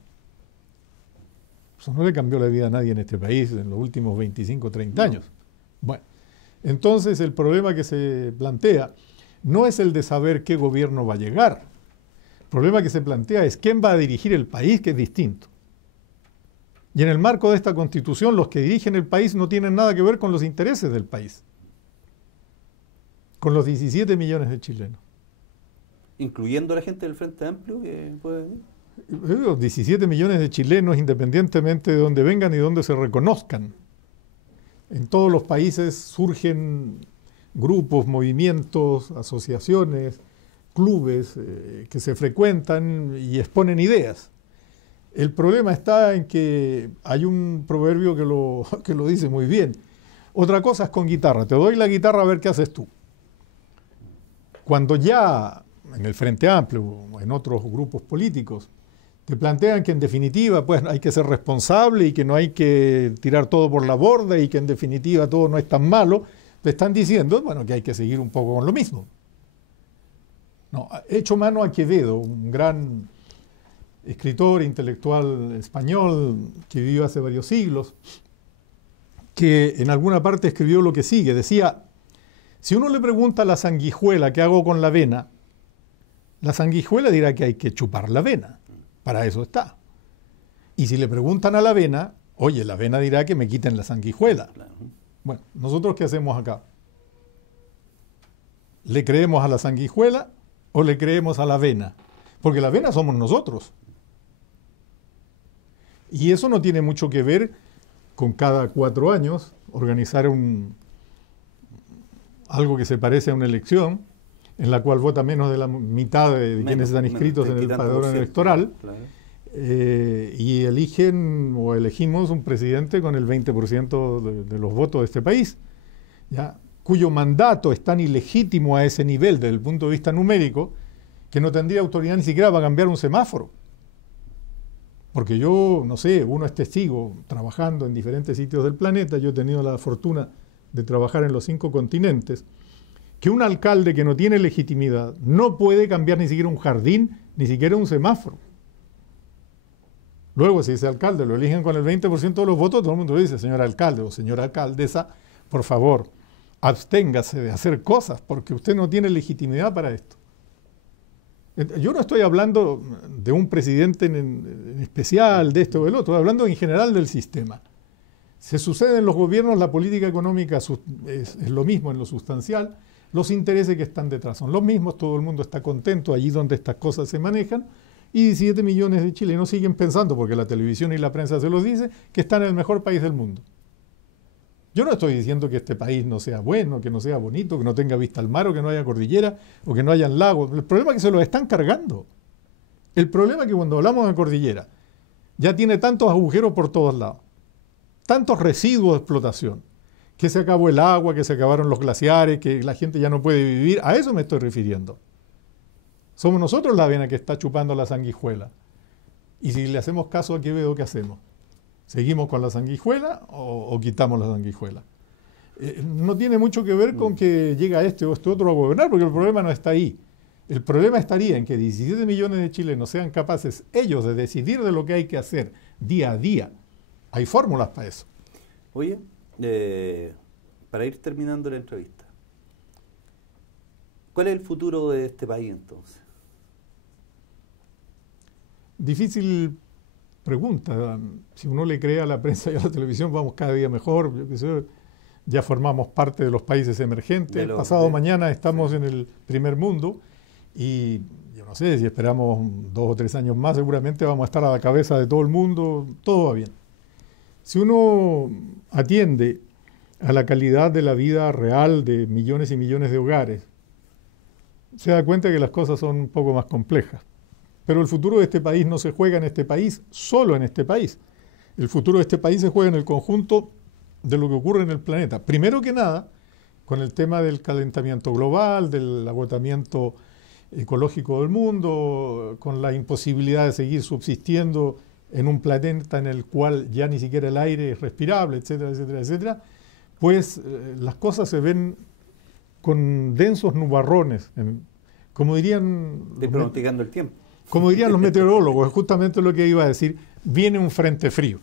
Eso no le cambió la vida a nadie en este país en los últimos 25, 30 años. Bueno, entonces el problema que se plantea no es el de saber qué gobierno va a llegar. El problema que se plantea es quién va a dirigir el país, que es distinto. Y en el marco de esta Constitución, los que dirigen el país no tienen nada que ver con los intereses del país, con los 17 millones de chilenos. Incluyendo a la gente del Frente Amplio que puede venir. Los 17 millones de chilenos, independientemente de dónde vengan y dónde se reconozcan. En todos los países surgen grupos, movimientos, asociaciones, clubes que se frecuentan y exponen ideas. El problema está en que hay un proverbio que lo dice muy bien. Otra cosa es con guitarra. Te doy la guitarra a ver qué haces tú. Cuando ya en el Frente Amplio o en otros grupos políticos te plantean que en definitiva pues hay que ser responsable y que no hay que tirar todo por la borda y que en definitiva todo no es tan malo, te están diciendo, bueno, que hay que seguir un poco con lo mismo. No, he hecho mano a Quevedo, un gran escritor, intelectual español que vivió hace varios siglos, que en alguna parte escribió lo que sigue. Decía, si uno le pregunta a la sanguijuela qué hago con la avena, la sanguijuela dirá que hay que chupar la avena. Para eso está. Y si le preguntan a la avena, oye, la avena dirá que me quiten la sanguijuela. Bueno, ¿nosotros qué hacemos acá? ¿Le creemos a la sanguijuela o le creemos a la avena? porque la avena somos nosotros. Y eso no tiene mucho que ver con cada 4 años organizar algo que se parece a una elección, en la cual vota menos de la mitad de quienes están inscritos en el padrón electoral, claro. Y eligen o elegimos un presidente con el 20% de los votos de este país, ¿ya? Cuyo mandato es tan ilegítimo a ese nivel desde el punto de vista numérico que no tendría autoridad ni siquiera para cambiar un semáforo. Porque yo, no sé, uno es testigo trabajando en diferentes sitios del planeta, yo he tenido la fortuna de trabajar en los 5 continentes, que un alcalde que no tiene legitimidad no puede cambiar ni siquiera un jardín, ni siquiera un semáforo. Luego, si ese alcalde lo eligen con el 20% de los votos, todo el mundo dice, señor alcalde o señora alcaldesa, por favor, absténgase de hacer cosas, porque usted no tiene legitimidad para esto. Yo no estoy hablando de un presidente en especial, de esto o del otro, estoy hablando en general del sistema. Se sucede en los gobiernos, la política económica es lo mismo en lo sustancial, los intereses que están detrás son los mismos, todo el mundo está contento allí donde estas cosas se manejan, y 17 millones de chilenos siguen pensando, porque la televisión y la prensa se los dice, que están en el mejor país del mundo. Yo no estoy diciendo que este país no sea bueno, que no sea bonito, que no tenga vista al mar, o que no haya cordillera, o que no hayan lagos. El problema es que se los están cargando. El problema es que cuando hablamos de cordillera, ya tiene tantos agujeros por todos lados, tantos residuos de explotación, que se acabó el agua, que se acabaron los glaciares, que la gente ya no puede vivir. A eso me estoy refiriendo. Somos nosotros la avena que está chupando la sanguijuela. Y si le hacemos caso a Quevedo, ¿qué hacemos? ¿Seguimos con la sanguijuela o quitamos la sanguijuela? No tiene mucho que ver con que llega este o este otro a gobernar, porque el problema no está ahí. El problema estaría en que 17 millones de chilenos sean capaces ellos de decidir de lo que hay que hacer día a día. Hay fórmulas para eso. Oye, para ir terminando la entrevista, ¿cuál es el futuro de este país entonces? Difícil pregunta. Si uno le cree a la prensa y a la televisión, vamos cada día mejor. Yo qué sé, ya formamos parte de los países emergentes. Pasado mañana estamos en el primer mundo y yo no sé, si esperamos 2 o 3 años más, seguramente vamos a estar a la cabeza de todo el mundo. Todo va bien. Si uno atiende a la calidad de la vida real de millones y millones de hogares, se da cuenta que las cosas son un poco más complejas. Pero el futuro de este país no se juega en este país, solo en este país. El futuro de este país se juega en el conjunto de lo que ocurre en el planeta. Primero que nada, con el tema del calentamiento global, del agotamiento ecológico del mundo, con la imposibilidad de seguir subsistiendo en un planeta en el cual ya ni siquiera el aire es respirable, etcétera, etcétera, etcétera, pues las cosas se ven con densos nubarrones, como dirían... pronosticando el tiempo. Como dirían los meteorólogos, es justamente lo que iba a decir, viene un frente frío,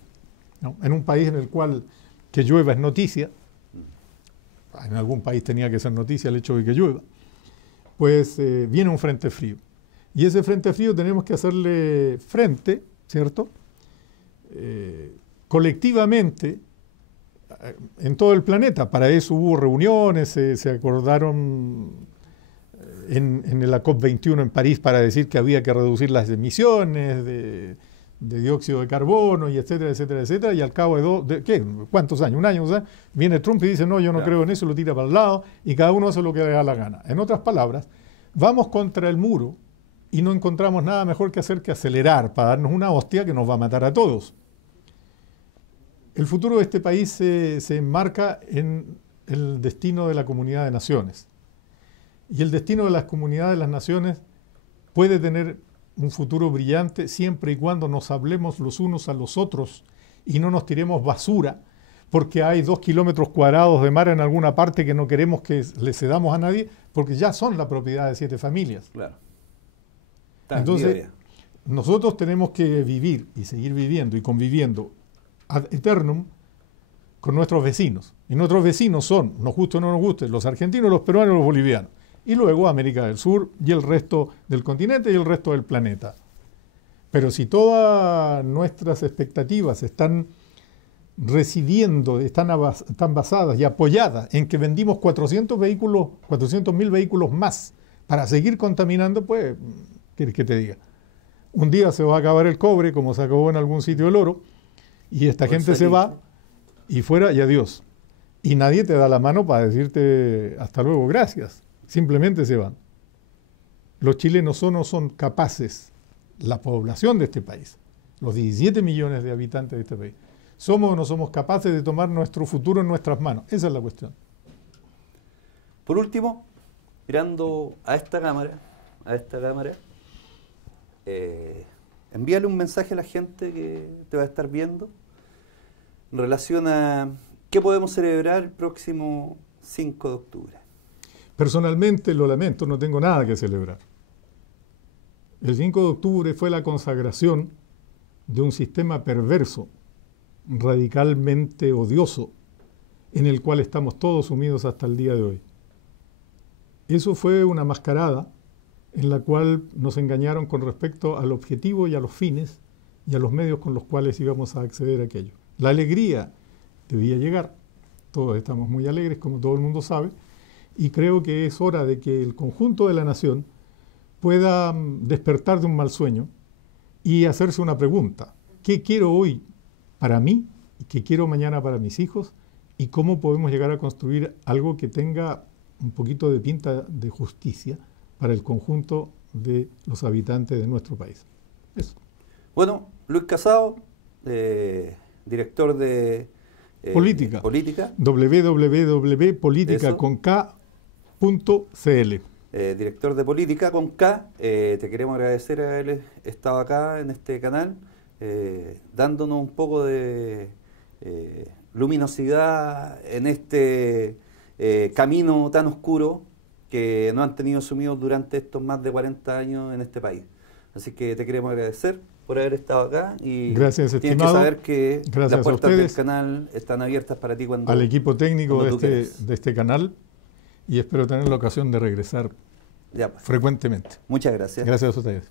¿no? En un país en el cual que llueva es noticia, en algún país tenía que ser noticia el hecho de que llueva, pues viene un frente frío. Y ese frente frío tenemos que hacerle frente, ¿cierto? Colectivamente, en todo el planeta. Para eso hubo reuniones, se acordaron en la COP21 en París para decir que había que reducir las emisiones de dióxido de carbono y etcétera, etcétera, etcétera, y al cabo de ¿cuántos años? Un año, ¿sabes? Viene Trump y dice, no, yo no creo en eso, lo tira para el lado, y cada uno hace lo que le da la gana. En otras palabras, vamos contra el muro y no encontramos nada mejor que hacer que acelerar para darnos una hostia que nos va a matar a todos. El futuro de este país se enmarca en el destino de la comunidad de naciones. Y el destino de las comunidades de las naciones puede tener un futuro brillante siempre y cuando nos hablemos los unos a los otros y no nos tiremos basura porque hay 2 kilómetros cuadrados de mar en alguna parte que no queremos que le cedamos a nadie porque ya son la propiedad de 7 familias. Claro. Entonces, nosotros tenemos que vivir y seguir viviendo y conviviendo ad eternum con nuestros vecinos. Y nuestros vecinos son, nos guste o no nos guste, los argentinos, los peruanos y los bolivianos. Y luego América del Sur y el resto del continente y el resto del planeta. Pero si todas nuestras expectativas están residiendo, están basadas y apoyadas en que vendimos 400.000 vehículos más para seguir contaminando, pues, ¿qué quieres que te diga? Un día se va a acabar el cobre, como se acabó en algún sitio el oro, y esta gente se va y fuera y adiós. Y nadie te da la mano para decirte hasta luego, gracias. Simplemente se van. Los chilenos no son capaces, la población de este país, los 17 millones de habitantes de este país, ¿somos o no somos capaces de tomar nuestro futuro en nuestras manos? Esa es la cuestión. Por último, mirando a esta cámara, envíale un mensaje a la gente que te va a estar viendo en relación a qué podemos celebrar el próximo 5 de octubre. Personalmente, lo lamento, no tengo nada que celebrar. El 5 de octubre fue la consagración de un sistema perverso, radicalmente odioso, en el cual estamos todos sumidos hasta el día de hoy. Eso fue una mascarada en la cual nos engañaron con respecto al objetivo y a los fines y a los medios con los cuales íbamos a acceder a aquello. La alegría debía llegar, todos estamos muy alegres, como todo el mundo sabe, y creo que es hora de que el conjunto de la nación pueda despertar de un mal sueño y hacerse una pregunta: ¿qué quiero hoy para mí? ¿Qué quiero mañana para mis hijos? ¿Y cómo podemos llegar a construir algo que tenga un poquito de pinta de justicia para el conjunto de los habitantes de nuestro país? Eso. Bueno, Luis Casado, director de Política. www.politicaconk.cl. Director de Política con K. Te queremos agradecer a haber estado acá en este canal, dándonos un poco de luminosidad en este camino tan oscuro que nos han tenido sumidos durante estos más de 40 años en este país. Así que te queremos agradecer por haber estado acá y gracias, tienes estimado. que saber que Gracias las puertas a del ustedes, canal están abiertas para ti cuando al equipo técnico de quieras. este canal, y espero tener la ocasión de regresar Ya, pues. frecuentemente. Muchas gracias. Gracias a ustedes.